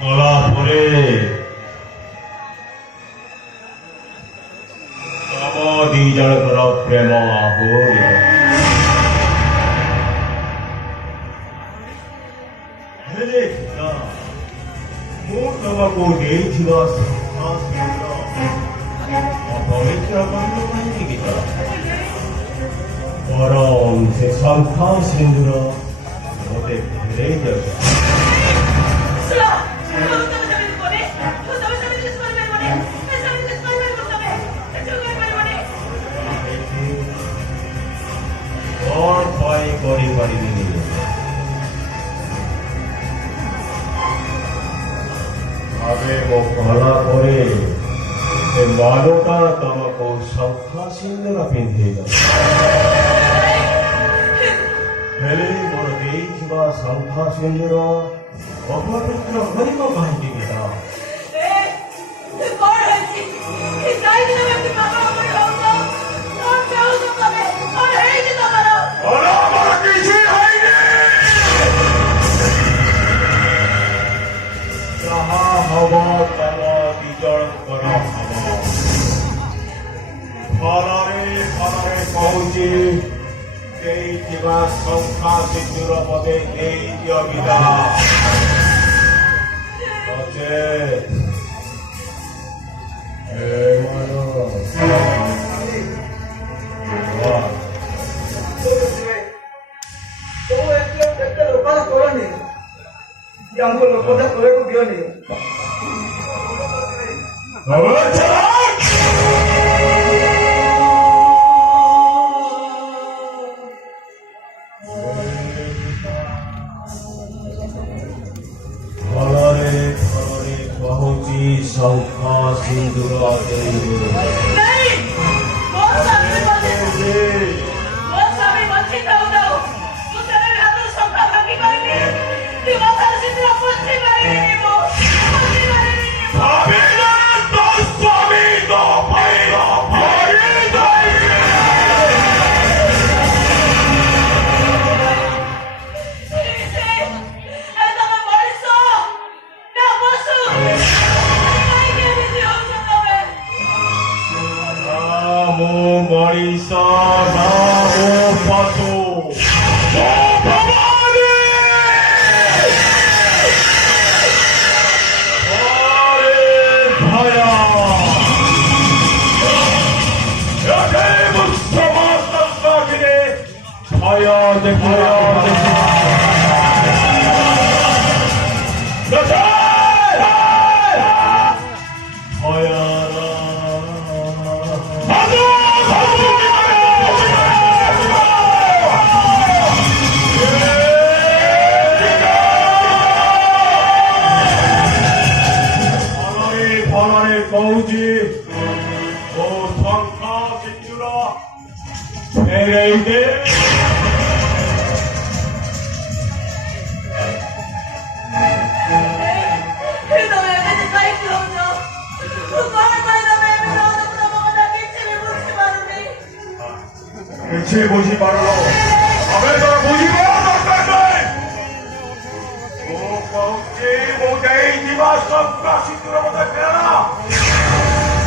গলা ভরে তব দ্বিজଣଙ୍କର ପ୍ରେମ ଆହୁରି ହେଲେ ପିତା ମୁଁ ତମକୁ ଦେଇଥିବା ଅପବିତ୍ର କରିବ କାହିଁକି ପିତା ବରଂ ସେ ଶଙ୍ଖା ସିନ୍ଦୁର ମୋତେ ଫେରେଇ ଦେବ କଣ ପାଇଁ କରିପାରିବିନି ଭାବେ ମୋ କଲା ପରେ ସେ ମାଲୋଟା ତମକୁ ଶଙ୍ଖା ସିନ୍ଦୁର ପିନ୍ଧେଇଦେବ ହେଲେ ମୋର ଦେଇଥିବା ଶଙ୍ଖା ସିନ୍ଦୁର ଅପବିତ୍ର କରିବ କାହିଁକି ପିତା ଯାହା ହବ ତମ ଦ୍ୱିଜଣଙ୍କର ହବ ଫଳରେ କହୁଛି ଦେଇଥିବା ଶଙ୍ଖା ସିନ୍ଦୁର ପଦେ ଦେଇଦିଅ ବିଦା हमको लोगों से कोई को क्यों नहीं ଫଳରେ କହୁଛି ଶଙ୍ଖା ସିନ୍ଦୁର ମଣିଷ ନା ମୋ ପଶୁ କହୁଛି ଓ ଶଙ୍ଖା ସିନ୍ଦୁର ଫେରେଇ ଦେ କିଛି ବୁଝିପାରୁନ ଆମେ ତ ବୁଝିବା ଦରକାର ନାହିଁ ମୁଁ କହୁଛି ମୁଁ ଦେଇଥିବା ଶଙ୍ଖା ସିନ୍ଦୁର ମୋତେ ଫେରା